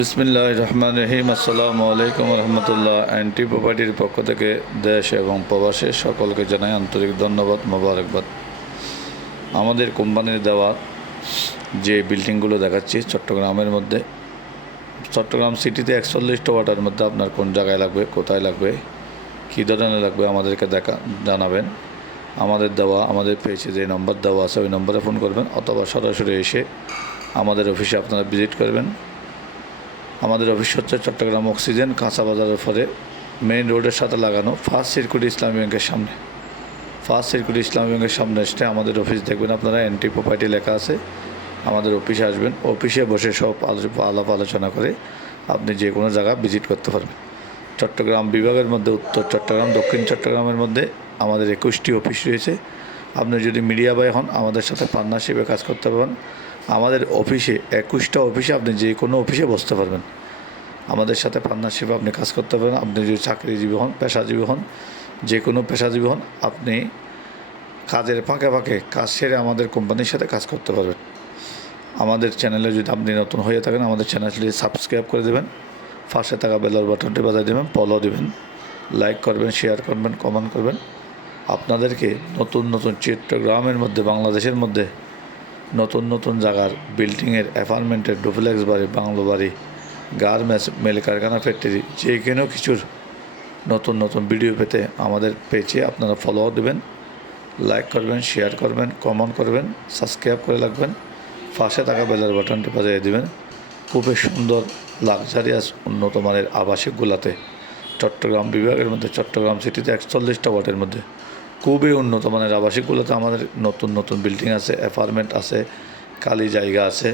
বিসমিল্লাহির রহমানির রহিম। আসসালামু আলাইকুম রহমতুল্লাহ। এনটি প্রপার্টির পক্ষ থেকে দেশ এবং প্রবাসে সকলকে জানাই আন্তরিক ধন্যবাদ, মোবারকবাদ। আমাদের কোম্পানির দেওয়া যে বিল্ডিংগুলো দেখাচ্ছি চট্টগ্রামের মধ্যে, চট্টগ্রাম সিটিতে 41টা ওয়ার্ডের মধ্যে আপনার কোন জায়গায় লাগবে, কোথায় লাগবে, কী ধরনের লাগবে আমাদেরকে জানাবেন। আমাদের পেজে যে নম্বর দেওয়া আছে ওই নম্বরে ফোন করবেন, অথবা সরাসরি এসে আমাদের অফিসে আপনারা ভিজিট করবেন। আমাদের অফিস হচ্ছে চট্টগ্রাম অক্সিজেন কাঁচা বাজারের পরে মেইন রোডের সাথে লাগানো ফার্স্ট সিরকুট ইসলামী ব্যাংকের সামনে। ফার্স্ট সিরকুট ইসলামী ব্যাংকের সামনে এসে আমাদের অফিস দেখবেন আপনারা, এনটি প্রপার্টি লেখা আছে। আমাদের অফিসে আসবেন, অফিসে বসে সব আলাপ আলোচনা করে আপনি যে কোনো জায়গা ভিজিট করতে পারবেন। চট্টগ্রাম বিভাগের মধ্যে উত্তর চট্টগ্রাম, দক্ষিণ চট্টগ্রামের মধ্যে আমাদের 21টি অফিস রয়েছে। আপনি যদি মিডিয়া বাই হন আমাদের সাথে পার্টনারশিপে কাজ করতে পারবেন। আমাদের অফিসে 21টা অফিসে আপনি যে কোনো অফিসে বসতে পারবেন। আমাদের সাথে পার্টনারশিপে আপনি কাজ করতে পারবেন। আপনি যদি চাকরিজীবী হন, পেশাজীবী হন, যে কোনো পেশাজীবী হন, আপনি কাজের ফাঁকে ফাঁকে কাজ সেরে আমাদের কোম্পানির সাথে কাজ করতে পারবেন। আমাদের চ্যানেলে যদি আপনি নতুন হয়ে থাকেন আমাদের চ্যানেলটি সাবস্ক্রাইব করে দেবেন, পাশে থাকা বেলার বাটনটি বাজিয়ে দেবেন, ফলো দেবেন, লাইক করবেন, শেয়ার করবেন, কমেন্ট করবেন। আপনাদেরকে নতুন নতুন চট্টগ্রামের মধ্যে, বাংলাদেশের মধ্যে নতুন নতুন জায়গার বিল্ডিংয়ের, অ্যাপার্টমেন্টের, ডুপ্লেক্স বাড়ি, বাংলো বাড়ি, গার্মেন্টস, মিল কারখানা, ফ্যাক্টরি, যে কোনো কিছুর নতুন নতুন ভিডিও পেতে আমাদের পেজে আপনারা ফলো দেবেন, লাইক করবেন, শেয়ার করবেন, কমেন্ট করবেন, সাবস্ক্রাইব করে রাখবেন, পাশে থাকা বেলার বাটনটি বাজিয়ে দেবেন। খুবই সুন্দর লাক্সারিয়াস উন্নত মানের আবাসিকগুলোতে চট্টগ্রাম বিভাগের মধ্যে, চট্টগ্রাম সিটিতে 41টা ওয়ার্ডের মধ্যে খুবই উন্নত মানের আবাসিকগুলোতে আমাদের নতুন নতুন বিল্ডিং আছে, অ্যাপার্টমেন্ট আছে, খালি জায়গা আছে,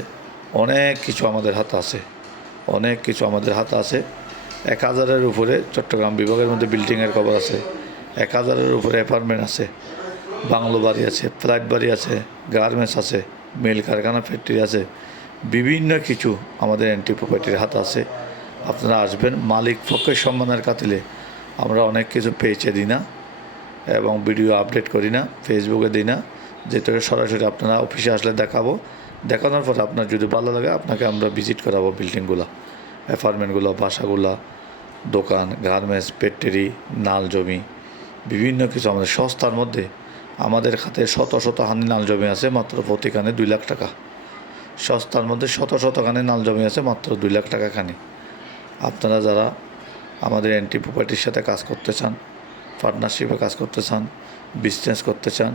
অনেক কিছু আমাদের হাতে আছে, অনেক কিছু আমাদের হাতে আছে। 1000-এর উপরে চট্টগ্রাম বিভাগের মধ্যে বিল্ডিংয়ের খবর আছে, 1000-এর উপরে অ্যাপার্টমেন্ট আছে, বাংলো বাড়ি আছে, ফ্ল্যাট বাড়ি আছে, গার্মেন্টস আছে, মিল কারখানা, ফ্যাক্টরি আছে, বিভিন্ন কিছু আমাদের এনটি প্রপার্টির হাতে আছে। আপনারা আসবেন, মালিক পক্ষের সম্মানের খাতিরে আমরা অনেক কিছু পেয়েছে দিই না এবং ভিডিও আপডেট করি না, ফেসবুকে দিই না, যেটা সরাসরি আপনারা অফিসে আসলে দেখানোর পর আপনার যদি ভালো লাগে আপনাকে আমরা ভিজিট করাবো বিল্ডিংগুলো, অ্যাপার্টমেন্টগুলো, বাসাগুলো, দোকান, গার্মেন্টস, ফ্যাক্টরি, নাল জমি, বিভিন্ন কিছু আমাদের সস্তার মধ্যে। আমাদের খাতে শত শত হানি নাল জমি আছে, মাত্র প্রতিখানে 2 লাখ টাকা। সস্তার মধ্যে শত শত খানে নাল জমি আছে, মাত্র 2 লাখ টাকা খানি। আপনারা যারা আমাদের এনটি প্রপার্টির সাথে কাজ করতে চান, পার্টনারশিপে কাজ করতে চান, বিজনেস করতে চান,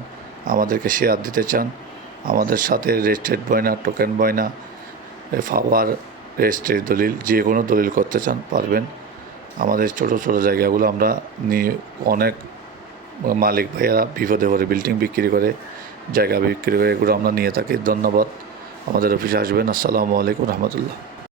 আমাদেরকে শেয়ার দিতে চান, আমাদের সাথে রেজিস্ট্রেড বয়না, টোকেন বয়না, পাওয়ার, রেজিস্ট্রির দলিল, যে কোনো দলিল করতে চান পারবেন। আমাদের ছোটো ছোটো জায়গাগুলো আমরা নিয়ে অনেক মালিক ভাইয়েরা বিপদে পড়ে বিল্ডিং বিক্রি করে, জায়গা বিক্রি করে, এগুলো আমরা নিয়ে থাকি। ধন্যবাদ। আমাদের অফিসে আসবেন। আসসালামু আলাইকুম রহমতুল্লাহ।